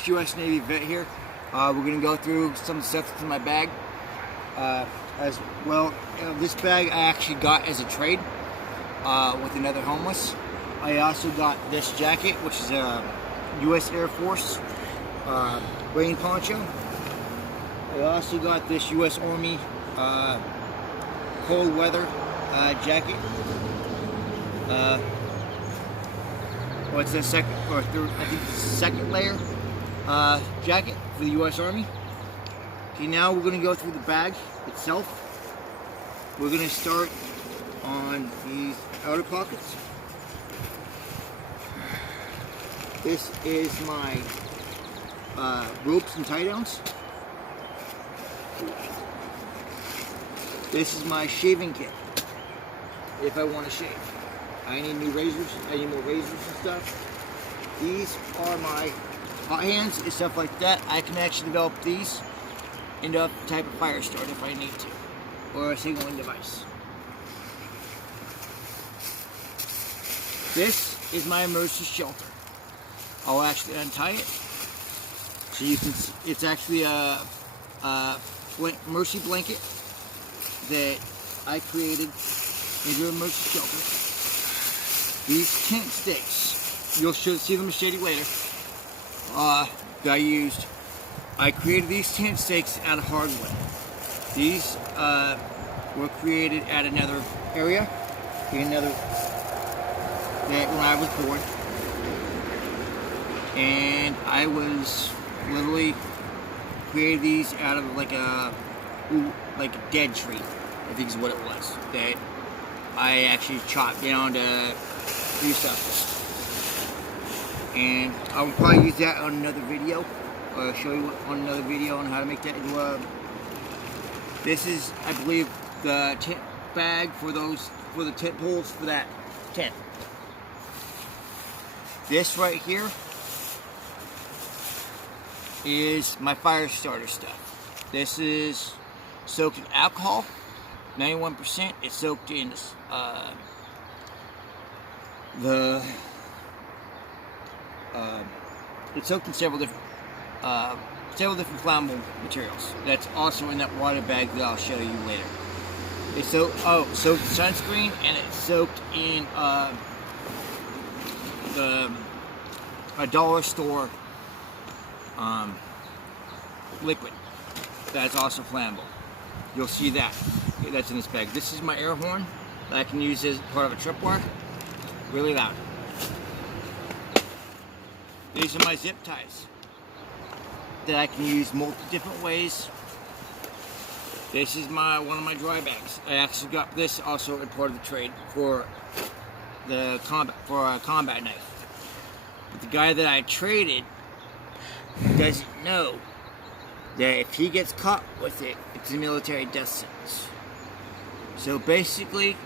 Force U.S. Navy vet here. We're going to go through some of the stuff that's in my bag. As well, this bag I actually got as a trade with another homeless. I also got this jacket, which is a U.S. Air Force rain poncho. I also got this U.S. Army cold weather jacket. What's the second or third? I think it's the second layer jacket for the U.S. Army. Okay, now we're going to go through the bag itself. We're going to start on these outer pockets. This is my ropes and tie downs. This is my shaving kit. If I want to shave, I need new razors. I need more razors and stuff. These are my hot hands and stuff like that. I can actually develop these into a type of fire start if I need to, or a signaling device. This is my emergency shelter. I'll actually untie it so you can see. It's actually a mercy blanket that I created into an emergency shelter. These tent stakes, you'll see them shady later, that I used. I created these tent stakes out of hardwood. These were created at another area, when I was born. And I was literally created these out of like a dead tree, I think is what it was, that I actually chopped down to do stuff. And I will probably use that on another video, or show you on another video on how to make that into a. This is, I believe, the tent bag for the tent poles for that tent. This right here is my fire starter stuff. This is soaked in alcohol, 91%. It's soaked in it's soaked in several different flammable materials. That's also in that water bag that I'll show you later. It's soaked in sunscreen, and it's soaked in a dollar store liquid that's also flammable. You'll see that. That's in this bag. This is my air horn that I can use as part of a tripwire. Really loud. These are my zip ties that I can use multiple different ways. This is one of my dry bags. I actually got this also as part of the trade for a combat knife. But the guy that I traded doesn't know that if he gets caught with it, it's a military death sentence. So basically,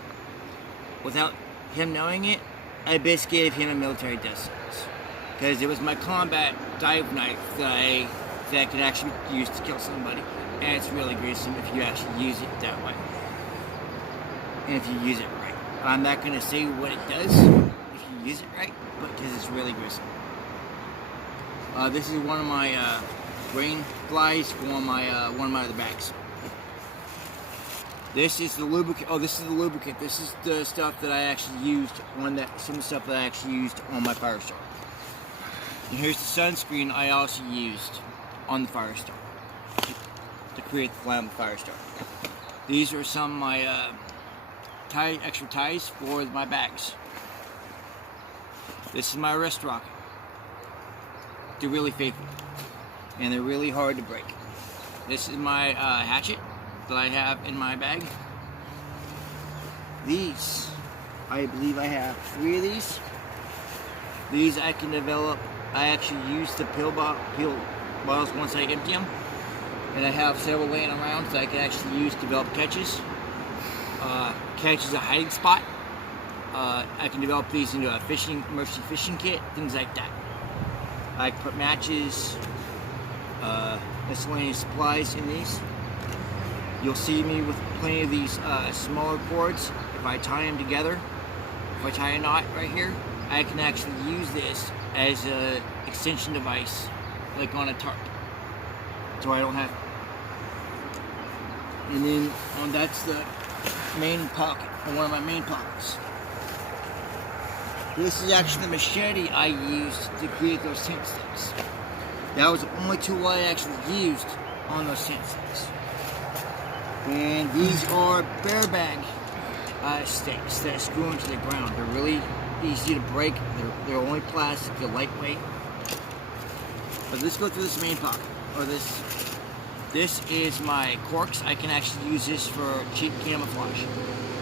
without him knowing it, I basically gave him a military death sentence. Because it was my combat dive knife that I could actually use to kill somebody. And it's really gruesome if you actually use it that way. And if you use it right. I'm not going to say what it does if you use it right, but because it's really gruesome. This is one of my rain flies for one of my other bags. This is the lubricant. Oh, this is the lubricant. This is the stuff that I actually used on some of the stuff that I actually used on my fire starter. And here's the sunscreen I also used on the fire starter to create the flammable fire starter. These are some of my extra ties for my bags. This is my wrist rocket. They're really faithful, and they're really hard to break. This is my hatchet that I have in my bag. These, I believe I have 3 of these. These I can develop. I actually use the pill bottles once I empty them, and I have several laying around that I can actually use to develop catches. Catch is a hiding spot. I can develop these into a emergency fishing kit, things like that. I can put matches, miscellaneous supplies in these. You'll see me with plenty of these smaller cords. If I tie them together, if I tie a knot right here, I can actually use this as an extension device like on a tarp, so I don't have to. And then that's the main pocket, or one of my main pockets. This is actually the machete I used to create those tent stakes. That was the only tool I actually used on those tent stakes. And these are bear bag stakes that screw into the ground. They're really easy to break. They're only plastic. They're lightweight. But let's go through this main pocket, or this. This is my corks. I can actually use this for cheap camouflage.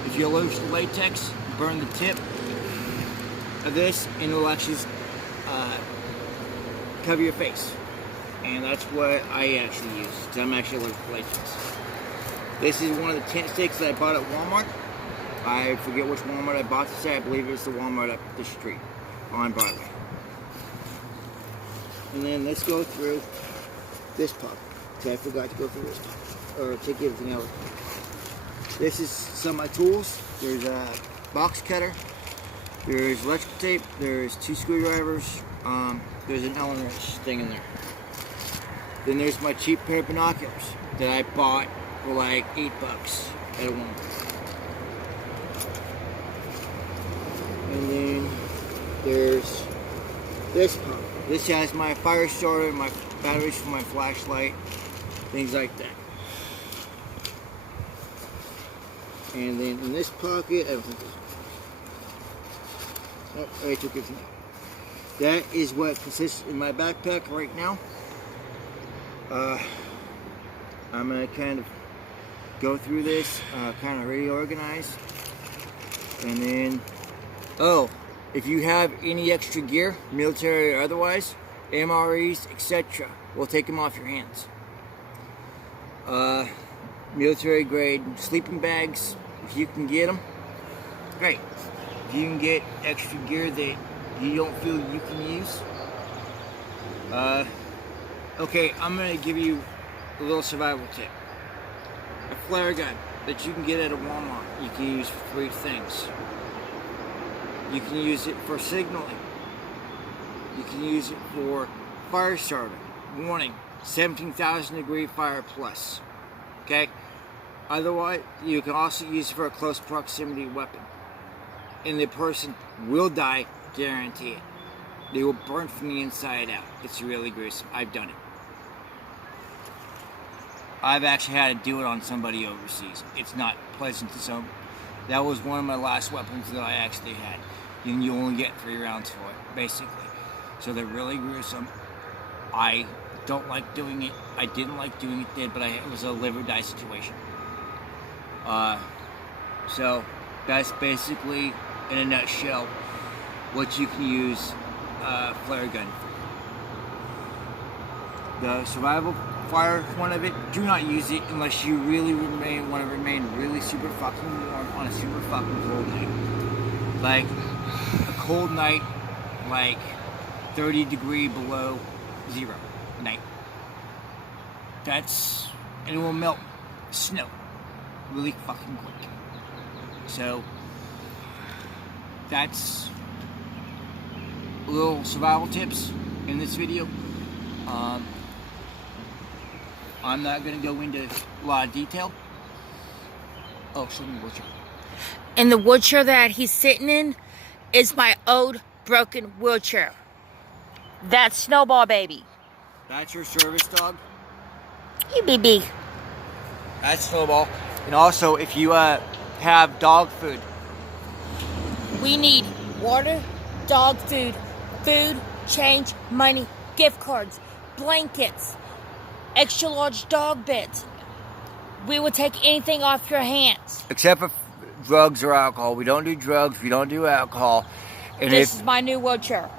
If you're allergic to latex, burn the tip of this, and it'll actually cover your face. And that's what I actually use, because I'm actually allergic to latex. This is one of the tent stakes that I bought at Walmart. I forget which Walmart I bought this at. I believe it was the Walmart up the street on Broadway. And then let's go through this pocket. I forgot to go through this or take everything out. This is some of my tools. There's a box cutter. There's electrical tape. There's 2 screwdrivers. There's an Allen wrench thing in there. Then there's my cheap pair of binoculars that I bought for like $8 at a Walmart. And then there's this pump. This has my fire starter, my batteries for my flashlight, things like that. And then in this pocket, I don't think there's... Oh, I took everything out. That is what consists in my backpack right now. I'm going to kind of go through this, kind of reorganize. And then, if you have any extra gear, military or otherwise, MREs, etc., we'll take them off your hands. Military grade sleeping bags, if you can get them, great. If you can get extra gear that you don't feel you can use, okay, I'm going to give you a little survival tip. A flare gun that you can get at a Walmart, you can use for 3 things. You can use it for signaling. You can use it for fire starter. Warning, 17,000 degree fire plus. Okay? Otherwise, you can also use it for a close proximity weapon. And the person will die, guarantee it. They will burn from the inside out. It's really gruesome. I've done it. I've actually had to do it on somebody overseas. It's not pleasant to some. That was one of my last weapons that I actually had. And you only get 3 rounds for it, basically. So they're really gruesome. I don't like doing it. I didn't like doing it then, but it was a live or die situation. So that's basically, in a nutshell, what you can use a flare gun for. The survival fire one of it, do not use it unless you really want to remain really super fucking warm on a super fucking cold night. Like a cold night, like 30 degree below 0 night. And it will melt snow really fucking quick. So that's little survival tips in this video. I'm not going to go into a lot of detail. Oh, show me the wheelchair. And the wheelchair that he's sitting in is my old broken wheelchair. That's Snowball Baby. That's your service dog? Hey, baby. That's Snowball. And also, if you have dog food. We need water, dog food, change, money, gift cards, blankets, extra large dog beds. We will take anything off your hands. Except for drugs or alcohol. We don't do drugs. We don't do alcohol. And this is my new wheelchair.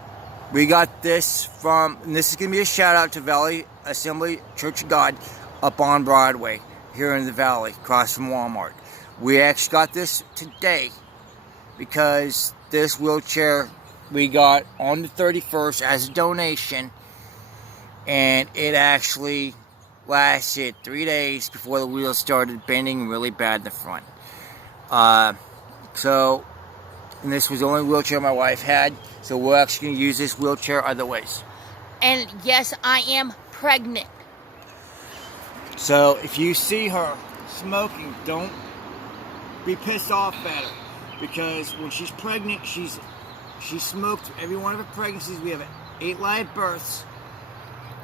We got this from, and this is going to be a shout out to Valley Assembly Church of God up on Broadway here in the Valley, across from Walmart. We actually got this today because this wheelchair we got on the 31st as a donation, and it actually lasted 3 days before the wheels started bending really bad in the front. And this was the only wheelchair my wife had, so we're actually going to use this wheelchair other ways. And yes, I am pregnant. So if you see her smoking, don't be pissed off at her, because when she's pregnant, she smoked every one of her pregnancies. We have 8 live births,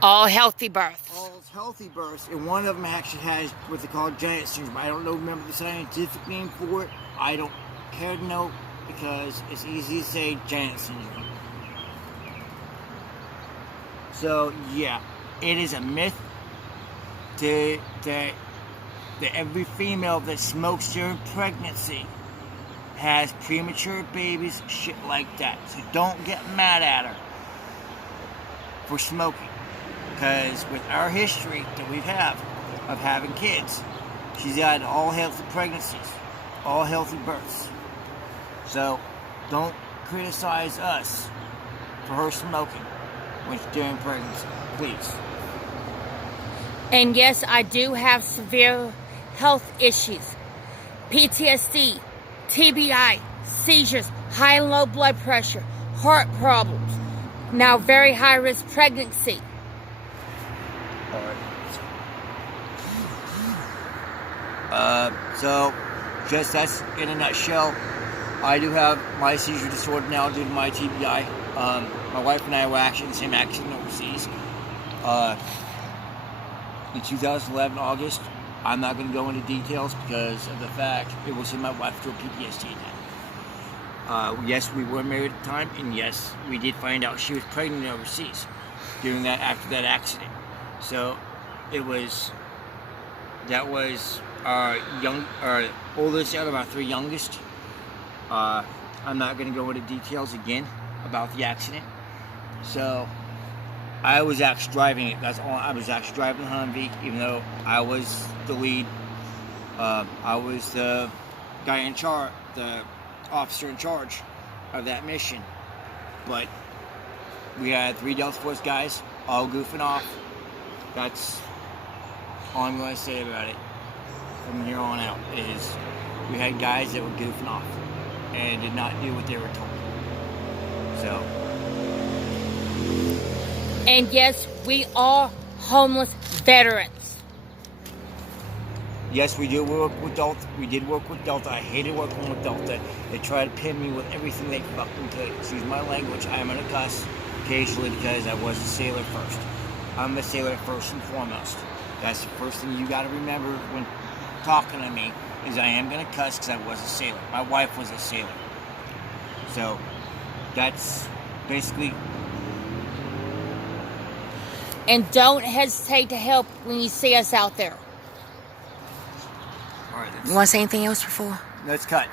All healthy births. all healthy births, and one of them actually has what they call giant syndrome. I don't remember the scientific name for it. I don't care to know, because it's easy to say giant syndrome. So yeah, it is a myth that every female that smokes during pregnancy has premature babies, shit like that. So don't get mad at her for smoking, because with our history that we have of having kids, she's had all healthy pregnancies, all healthy births. So don't criticize us for her smoking when she's during pregnancy, please. And yes, I do have severe health issues. PTSD, TBI, seizures, high and low blood pressure, heart problems. Now very high risk pregnancy. Alright. So just that's in a nutshell. I do have my seizure disorder now due to my TBI. My wife and I were actually in the same accident overseas. In 2011, August. I'm not going to go into details because of the fact it was in my wife through a PTSD attack. Yes, we were married at the time, and yes, we did find out she was pregnant overseas during that, after that accident. So that was our oldest out of our 3 youngest. I'm not going to go into details again about the accident. So I was actually driving it. That's all. I was actually driving the Humvee, even though I was the lead. I was the guy in charge, the officer in charge of that mission. But we had 3 Delta Force guys all goofing off. That's all I'm going to say about it from here on out. Is we had guys that were goofing off and did not do what they were told. So. And yes, we are homeless veterans. Yes, we do work with Delta. We did work with Delta. I hated working with Delta. They tried to pin me with everything they fucking could. Excuse my language. I am gonna cuss occasionally because I was a sailor first. I'm a sailor first and foremost. That's the first thing you gotta remember when talking to me, is I am gonna cuss because I was a sailor. My wife was a sailor. So, that's basically. And don't hesitate to help when you see us out there. Alright, You want to say anything else before? let's cut.